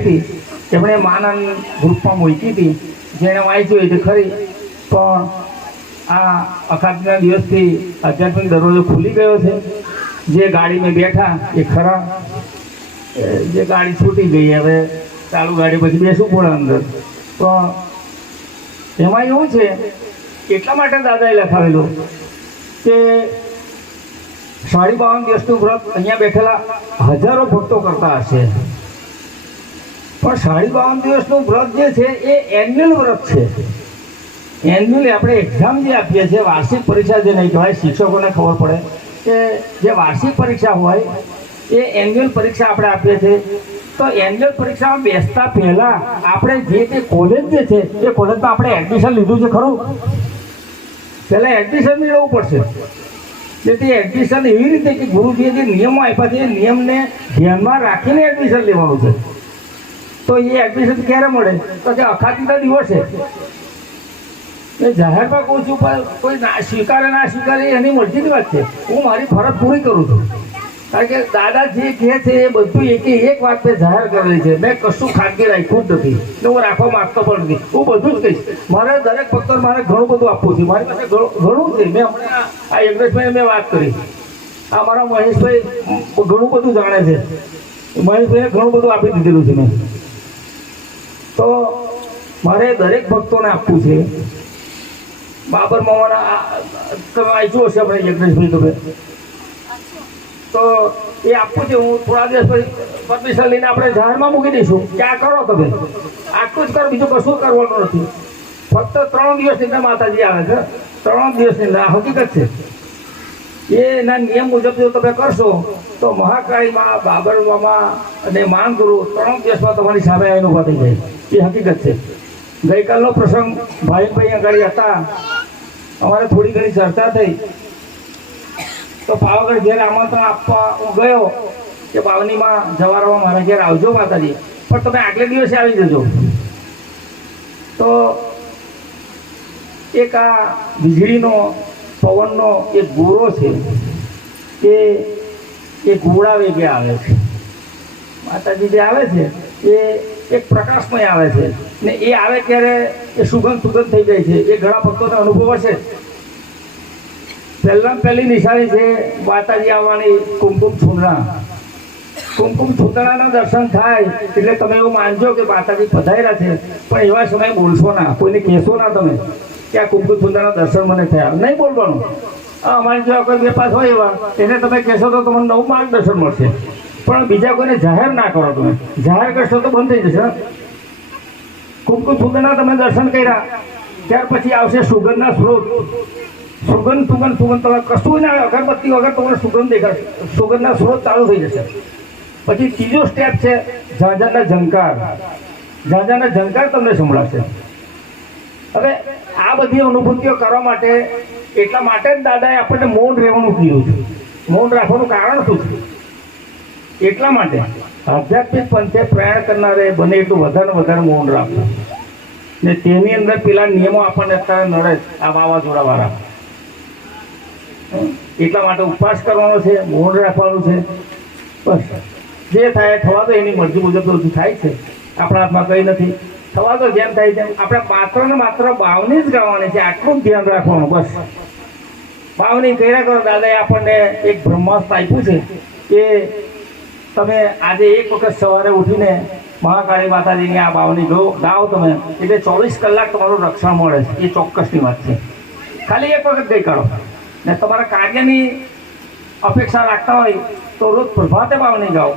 હતી એમણે માના ગ્રુપમાં મૂકી હતી, જેણે વાંચ્યું હોય તે ખરી. પણ આ અખાતના દિવસથી આધ્યાત્મિક દરવાજો ખુલી ગયો છે. જે ગાડીમાં બેઠા એ ખરા, જે ગાડી છૂટી ગઈ હવે ચાલુ ગાડી પછી બેસવું પડે અંદર. પણ એમાં એવું છે, એટલા માટે દાદાએ લખાવેલું કે 52 દિવસનું વ્રત અહીંયા બેઠેલા હજારો ભક્તો કરતા હશે, પણ 52 દિવસનું વ્રત જે છે એ એન્યુઅલ વ્રત છે. એન્યુઅલી આપણે એક્ઝામ જે આપીએ છીએ, વાર્ષિક પરીક્ષા જે નહીં કહેવાય, શિક્ષકોને ખબર પડે કે જે વાર્ષિક પરીક્ષા હોય એ એન્યુઅલ પરીક્ષા આપણે આપીએ છીએ. તો એન્યુઅલ પરીક્ષામાં બેસતા પહેલાં આપણે જે તે કોલેજ જે છે એ કોલેજમાં આપણે એડમિશન લીધું છે ખરું? પહેલાં એડમિશન મેળવવું પડશે. જેથી એડમિશન એવી રીતે કે ગુરુજીએ જે નિયમો આપ્યા છે એ નિયમને ધ્યાનમાં રાખીને એડમિશન લેવાનું છે. તો એ એડમિશન ક્યારે મળે? તો કે અખાત્રીના દિવસે. એ જાહેરમાં કહું છું, પણ કોઈ ના સ્વીકારે ના સ્વીકારે એની મરજીની વાત છે. હું મારી ફરજ પૂરી કરું છું, કારણ કે દાદા જે કહે છે એ બધું એક વાત મેં જાહેર કરેલી છે. મેં કશું ખાનગી રાખ્યું જ નથી ને હું રાખવા માગતો પણ નથી. હું બધું જ કહીશ. મારે દરેક ભક્તોને મારે ઘણું બધું આપવું છે. મારી પાસે ઘણું છે. મેં હમણાં આ યજ્ઞેશભાઈ મેં વાત કરી, આ મારા મહેશભાઈ ઘણું બધું જાણે છે. મહેશભાઈને ઘણું બધું આપી દીધેલું છે મેં. તો મારે દરેક ભક્તોને આપવું છે. બાબર મામાના તમે વાંચ્યું હશે આપણે યજ્ઞેશભાઈ તમે, તો એ આપવું છે. હું થોડા દિવસ પછી પરમિશન લઈને આપણે જાહેરમાં મૂકી દઈશું કે આ કરો તમે, આટલું જ કરો, બીજું કશું કરવાનું નથી. ફક્ત 3 દિવસની અંદર માતાજી આવે છે. 3 દિવસની અંદર આ હકીકત છે. એના નિયમ મુજબ જો તમે કરશો તો મહાકાળીમાં, બાબર મામા અને માન ગુરુ 3 દિવસમાં તમારી સામે આવીને ઊભા થઈ જાય. એ હકીકત છે. ગઈકાલનો પ્રસંગ ભાઈ આગળ હતા, અમારે થોડી ઘણી ચર્ચા થઈ. તો પાવાગઢ ઘેર આમંત્રણ આપવા હું ગયો કે પાવનીમાં જવારમાં મારા ઘેર આવજો માતાજી, પણ તમે આગલે દિવસે આવી જજો. તો એક આ વીજળીનો પવનનો એક ગોળો છે, એ ગોળા વેગે આવે છે. માતાજી જે આવે છે એ એક પ્રકાશમય આવે છે ને એ આવે ત્યારે એ સુગંધ થઈ જાય છે. એ ઘણા ભક્તોને અનુભવ હશે. પહેલી નિશાની છે માતાજી આવવાની કુમકુમ છૂંદણાના દર્શન થાય એટલે તમે એવું માનજો કે માતાજી પધાર્યા છે. પણ એવા સમયે બોલશો ના, કોઈને કહેશો ના તમે કે આ કુમકુમ છૂંદણાના દર્શન મને થયા. નહીં બોલવાનું. અમારી જેવા કોઈ બે પાસ હોય એવા એને તમે કહેશો તો તમને નવું માર્ગદર્શન મળશે. પણ બીજા કોઈને જાહેર ના કરો. તમે જાહેર કરશો તો બંધ થઈ જશે. કુમકુમ છૂંદણા તમે દર્શન કર્યા, ત્યાર પછી આવશે સુગંધના સ્ત્રોત. સુગંધ તમે કશું ના આવે, અગરબત્તી વગર તમને સુગંધ દેખાશે. સુગંધના સ્ત્રોત ચાલુ થઈ જશે. પછી ત્રીજો સ્ટેપ છે ઝાંઝરના ઝંકાર તમને સંભળાશે. હવે આ બધી અનુભૂતિઓ કરવા માટે એટલા માટે જ દાદાએ આપણને મૌન રહેવાનું કીધું છે. મૌન રાખવાનું કારણ શું છે? એટલા માટે આધ્યાત્મિક પંથે પ્રયાણ કરનારે બને એટલું વધારે મૌન રાખવું. ને તેની અંદર પેલા નિયમો આપણને અત્યારે નડે આ વાવાઝોડાવાળા. એટલા માટે ઉપવાસ કરવાનો છે, મૌન રાખવાનું છે. બસ જે થાય થવા દો, એની મરજી મુજબ બધું થાય છે. આપણા હાથમાં કંઈ નથી. થવા દો, જેમ થાય તેમ. આપણે માત્ર ને માત્ર બાવની જ ગાવાની છે, આટલું જ ધ્યાન રાખવાનું. બસ બાવની કર્યા કરો. દાદાએ આપણને એક બ્રહ્માસ્ત્ર આપ્યું છે કે તમે આજે એક વખત સવારે ઉઠીને મહાકાળી માતાજીની આ બાવની ગાઓ તમે, એટલે 24 કલાક તમારું રક્ષણ મળે છે. એ ચોક્કસની વાત છે. ખાલી એક વખત ગઈ કરો ને તમારા કાર્યની અપેક્ષા રાખતા હોય તો રોજ પ્રભાતે બાવની ગાઓ.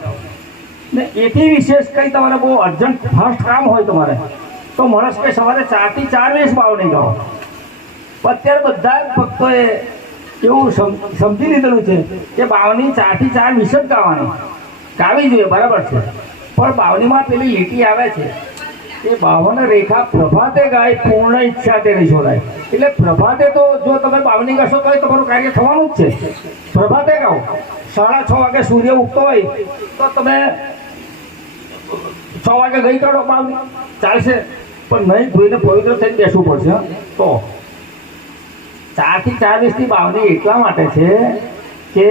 ને એથી વિશેષ કંઈ તમારે બહુ અર્જન્ટ ફાસ્ટ કામ હોય તમારે તો માણસ કે સવારે 4 થી 4 વેશ બાવની ગાઓ. અત્યારે બધા જ ભક્તોએ એવું સમજી લીધેલું છે કે બાવની 4 થી 4 વિશે જ ગાવી જોઈએ, બરાબર છે. પણ બાવનીમાં પેલી લીટી આવે છે એ 52 રેખા પ્રભાતે ગાય પૂર્ણ ઈચ્છા તેની છોડાય. એટલે પ્રભાતે તો જો તમે બાવની ગાશો તો તમારું કાર્ય થવાનું જ છે. પ્રભાતે ગાઓ. 6:30 વાગે સૂર્ય ઉગતો હોય તો તમે 6 વાગે ગઈ કાઢો બાવની, ચાલશે. પણ નહીં ધોઈને પવિત્ર થઈને બેસવું પડશે. તો 4 થી 4 દિવસની બાવની એટલા માટે છે કે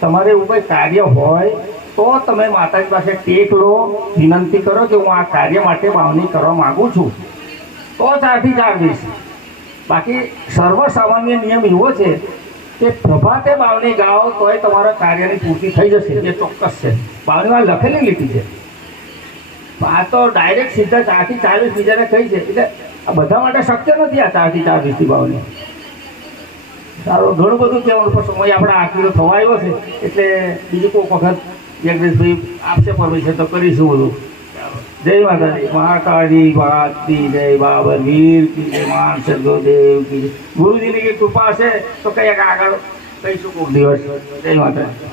તમારે એવું કંઈ કાર્ય હોય તો તમે માતાજી પાસે ટેક લો, વિનંતી કરો કે હું આ કાર્ય માટે વાવણી કરવા માંગુ છું, તો 4 થી 4 દિવસ. બાકી સર્વસામાન્ય નિયમ એવો છે કે પ્રભાતે વાવણી ગાઓ તોય તમારા કાર્યની પૂર્તિ થઈ જશે, એ ચોક્કસ છે. વાવણીમાં લખેલી લીટી છે. આ તો ડાયરેક્ટ સીધા 4 થી 4 દિવસ બીજાને કહી છે, એટલે આ બધા માટે શક્ય નથી આ 4 થી 4 દિવસની વાવણી. સારું, ઘણું બધું કહેવાનું, પણ સમય આપણે આખી થવા આવ્યો છે, એટલે બીજું કોઈક વખત જગદીશભાઈ આપશે પરમિશન તો કરીશું બધું. જય માતાજી. મહાકાળી માતની જય, બાબર વીર કી જય, માન સદગુરુદેવ કી જય. ગુરુજીની કૃપા હશે તો કંઈક આગળ કહીશું કોઈક દિવસ. જય માતાજી.